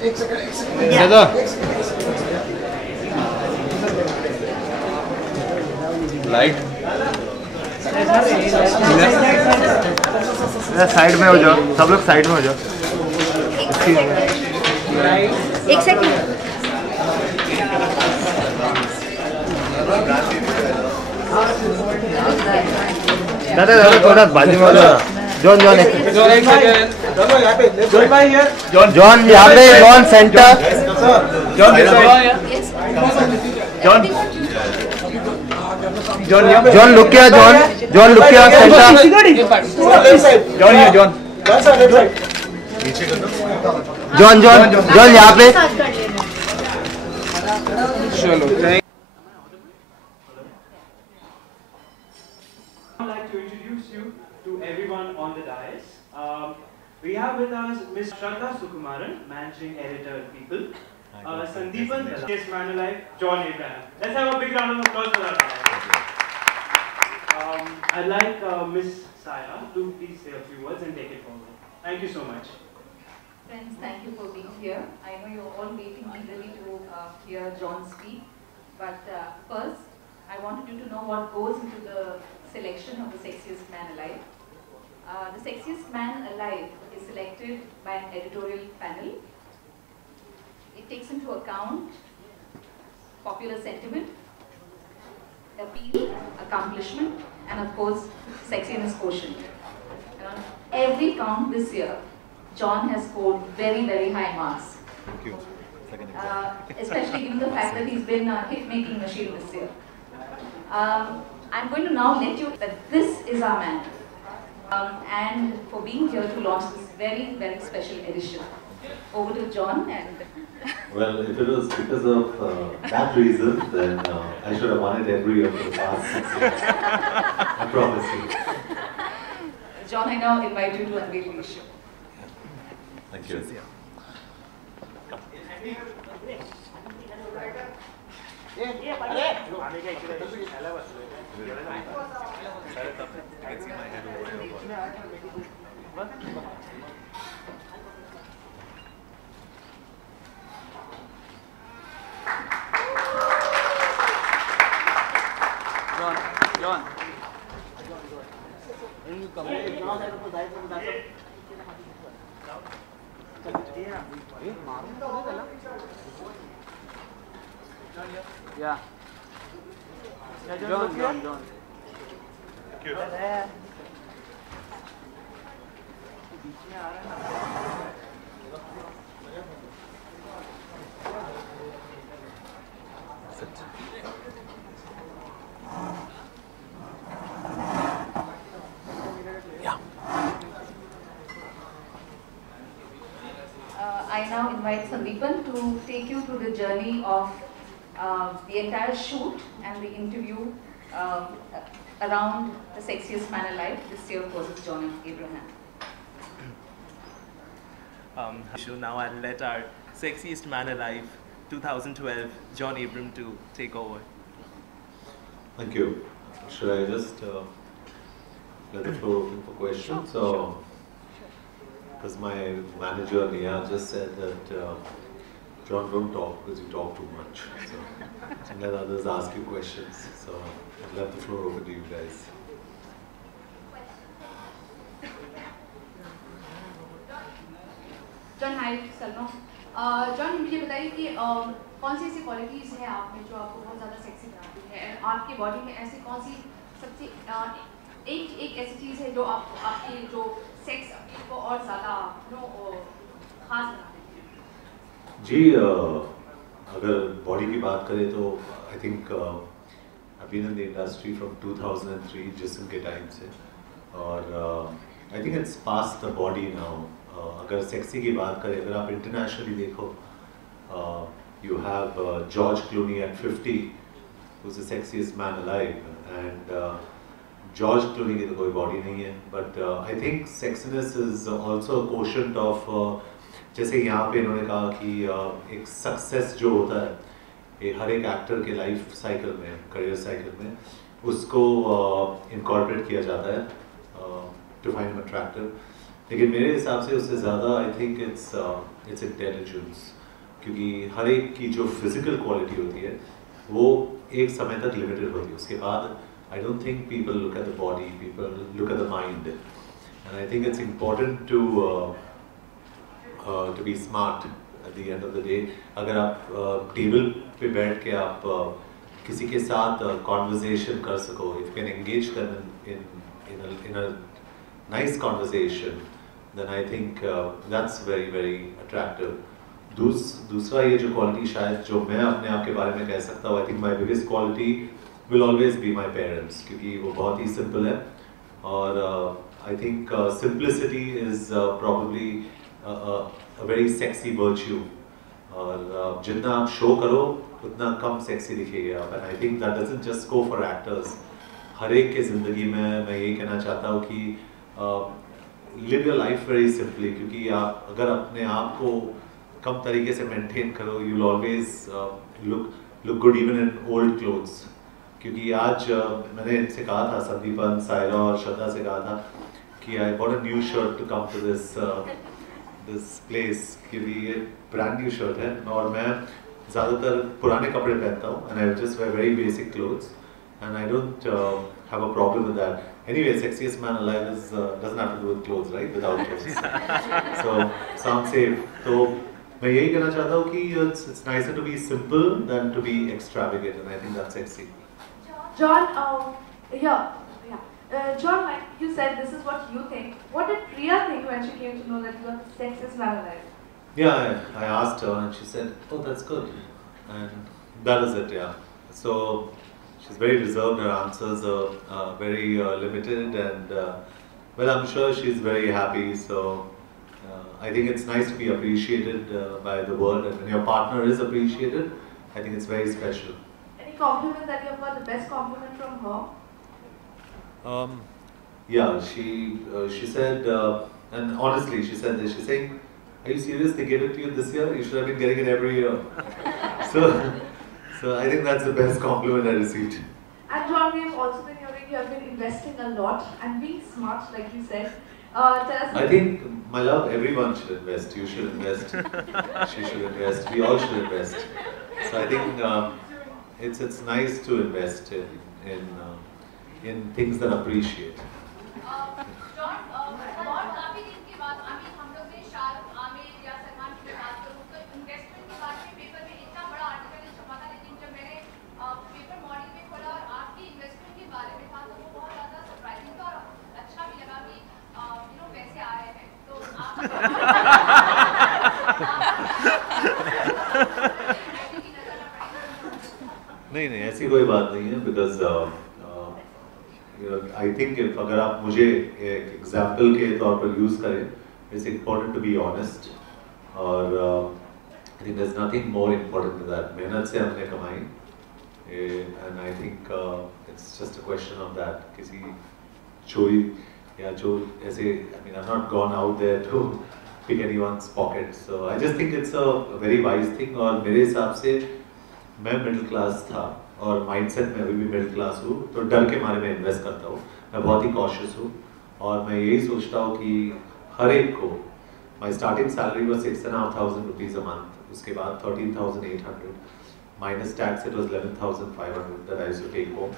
दादा light side में हो जाओ, सब लोग साइड में हो जाओ। एक सेकंड। दादा दादा थोड़ा बाजू में हो जाओ। जॉन जॉन एक सेकंड जॉन यहाँ पे, John centre. John John John look किया, जॉन जॉन लुक किया सेंटर। जॉन ये जॉन जॉन जॉन जॉन यहाँ पे। चलो I'd like to introduce you to everyone on the dais. We have with us Ms. Shraddha Sukumaran, Managing Editor at People, Sandeepan, Case Man Alive, John Abraham. Let's have a big round of applause for that. I'd like Ms. Saya to please say a few words and take it forward. Thank you so much. Friends, thank you for being here. I know you're all waiting eagerly to hear John speak, but first, I wanted you to know what goes into the selection of the sexiest man alive. The sexiest man alive is selected by an editorial panel. It takes into account popular sentiment, appeal, accomplishment, and of course, sexiness quotient. And on every count this year, John has scored very, very high marks. Thank you. Especially given the fact that he's been a hit-making machine this year. I'm going to now let you that this is our man. And for being here to launch this very, very special edition. Over to John and... Well, if it was because of that reason, then I should have won it every year for the past 6 years. I promise you. John, I now invite you to unveil the issue. Thank you. John yeah John I now invite Sandeepan to take you through the journey of the entire shoot and the interview around the sexiest man alive. This year, of course, it's John Abraham. Now I'll let our sexiest man alive 2012 John Abraham to take over. Thank you. Should I just let the floor open for questions? So, because my manager Nia just said that John, don't talk because you talk too much. So, and let others ask you questions. So, I'll let the floor open to you guys. John hi Salma. John मुझे बताइए कि कौन सी ऐसी qualities हैं आप में जो आपको बहुत ज़्यादा सेक्सी बनाती है, आपकी बॉडी में ऐसी कौन सी सबसे एक ऐसी चीज़ है जो आपकी जो सेक्स अपील को और ज़्यादा खास बनाती है? जी, अगर बॉडी की बात करें तो I think I been in the industry from 2003 Jism के टाइम से, और I think it's past the body now. अगर सेक्सी की बात करें, अगर आप इंटरनेशनली देखो, you have George Clooney at 50 who's the sexiest man alive, and George Clooney की तो कोई बॉडी नहीं है, but I think sexiness is also quotient of, जैसे यहाँ पे इन्होंने कहा कि एक सक्सेस जो होता है हर एक एक्टर के लाइफ साइकिल में, करियर साइकिल में, उसको इनकॉर्पोरेट किया जाता है टू फाइंड हिम अट्रैक्टिव। लेकिन मेरे हिसाब से उससे ज़्यादा आई थिंक इट्स इंटेलिजेंस, क्योंकि हर एक की जो फिजिकल क्वालिटी होती है वो एक समय तक लिमिटेड होती है, उसके बाद I don't think people look at the body, people look at the mind, and I think it's important to be smart at the end of the day. अगर आप टेबल पे बैठ के आप किसी के साथ कॉन्वर्जेशन कर सको, इफ कैन एंगेज कर in a nice conversation, then I think that's very very attractive. दूसरा ये जो क्वालिटी शायद जो मैं अपने आप के बारे में कह सकता हूँ, I think my biggest quality will always be my parents, क्योंकि वो बहुत ही simple है और I think simplicity is probably a very sexy virtue, और जितना आप शो करो उतना कम सेक्सी दिखेगा आप, and I think that doesn't just go for actors. हर एक के ज़िंदगी में मैं ये कहना चाहता हूँ कि live your life very simply, क्योंकि आप अगर अपने आप को कम तरीके से मेंटेन करो, you will always look good even in old clothes. क्योंकि आज मैंने इनसे कहा था, संदीपन, सायरा और श्रद्धा से कहा था कि I bought a new shirt to come to this place, क्योंकि ये ब्रांड न्यू शर्ट है और मैं ज़्यादातर पुराने कपड़े पहनता हूँ, and I just wear very basic clothes. And I don't have a problem with that. Anyway, sexiest man alive doesn't have to do with clothes, right? Without clothes. So I'm safe. So मैं यही कहना चाहता हूँ कि it's nicer to be simple than to be extravagant, and I think that's sexy. John, John, like you said, this is what you think. What did Priya think when she came to know that you are the sexiest man alive? Yeah, I asked her, and she said, "Oh, that's good," and that is it. Yeah. So. She's very reserved, her answers are very limited, and well, I'm sure she's very happy, so I think it's nice to be appreciated by the world, and when your partner is appreciated, I think it's very special. Any compliment that you have got, the best compliment from her? Yeah, she said, and honestly she said this, she's saying, "Are you serious, they gave it to you this year? You should have been getting it every year." So I think that's the best compliment I received. And John, we have also been hearing you have been investing a lot and being smart, like you said. Tell us. I think, my love, everyone should invest. You should invest. She should invest. We all should invest. So I think it's nice to invest in things that appreciate. नहीं ऐसी कोई बात नहीं है, because I think अगर आप मुझे एक एग्जाम्पल के तौर पर यूज़ करें, it's important to be honest, और I think there is nothing more important than that. मेहनत से हमने कमाई, and I think it's just a question of that. किसी चोरी या जो ऐसे, I mean I am not gone out there to pick anyone's pocket, so I just think it's a very wise thing. और मेरे हिसाब से मैं मिडिल क्लास था और माइंडसेट में अभी भी मिडिल क्लास हूँ, तो डर के मारे में इन्वेस्ट करता हूँ. मैं बहुत ही कॉशियस हूँ और मैं यही सोचता हूँ कि हर एक को, my starting salary was 6,500 rupees a month, उसके बाद 13,800 minus tax, it was 11,500 that I used to take home,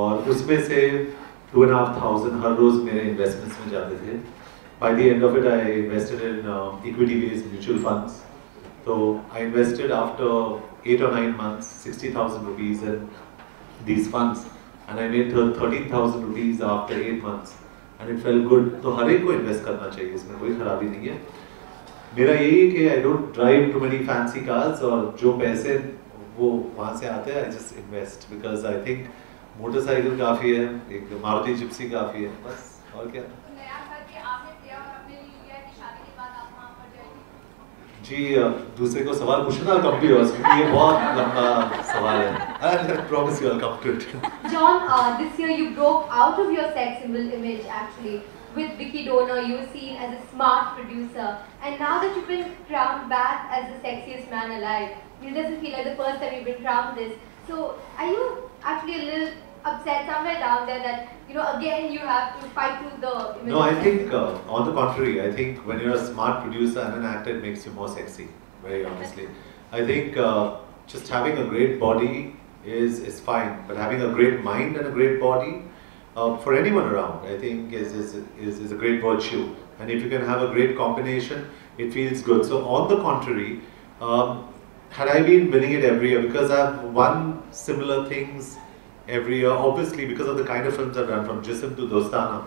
और उसमें से 2,500 हर रोज़ मेरे इन्वेस्टमेंट्स में जाते थे. By the end of it, I invested in equity-based mutual funds. So I invested after 8 or 9 months 60,000 rupees in these funds, and I made 13,000 rupees after 8 months, and it felt good. तो हर एक को invest करना चाहिए, इसमें कोई खराबी नहीं है. मेरा यही है कि I don't drive too many fancy cars, और जो पैसे वो वहाँ से आते हैं I just invest, because I think motorcycle काफ़ी है, एक मारुति जिप्सी काफ़ी है, बस. और क्या. जी दूसरे को सवाल पूछना कम भी हो, क्योंकि ये बहुत लंबा सवाल है. I promise you I'll come to it. John, this year you broke out of your sex symbol image actually. With Vicky Donor, you were seen as a smart producer, and now that you've been crowned back as the sexiest man alive, it doesn't feel like the first time you've been crowned this. So, are you actually a little upset somewhere down there that, you know, again you have to fight through the image? No, I think on the contrary, I think when you're a smart producer and an actor, it makes you more sexy, very honestly. I think just having a great body is fine, but having a great mind and a great body, for anyone around, I think is a great virtue. And if you can have a great combination, it feels good. So on the contrary, had I been winning it every year, because I've won similar things every year, obviously because of the kind of films I've done, from Jism to Dostana.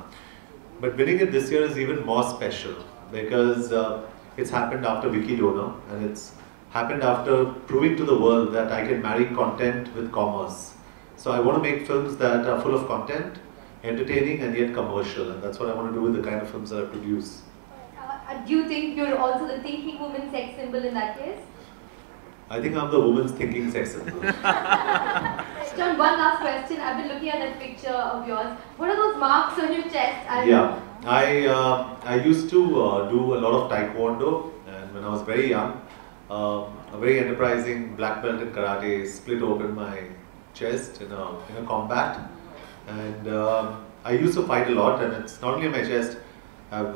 But winning it this year is even more special because it's happened after Vicky Donor, and it's happened after proving to the world that I can marry content with commerce. So I want to make films that are full of content, entertaining and yet commercial, and that's what I want to do with the kind of films that I produce. Do you think you're also the thinking woman sex symbol in that case? I think I'm the woman's thinking sex symbol. John, one last question. I've been looking at that picture of yours. What are those marks on your chest? Yeah, I used to do a lot of taekwondo, and when I was very young, a very enterprising black belt in karate split open my chest in a combat, and I used to fight a lot. And it's not only my chest. I've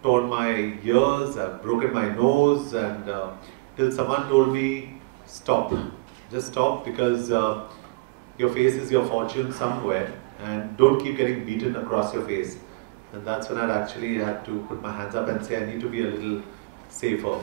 torn my ears, I've broken my nose, and till someone told me, stop, just stop, because your face is your fortune somewhere, and don't keep getting beaten across your face. And that's when I actually had to put my hands up and say I need to be a little safer.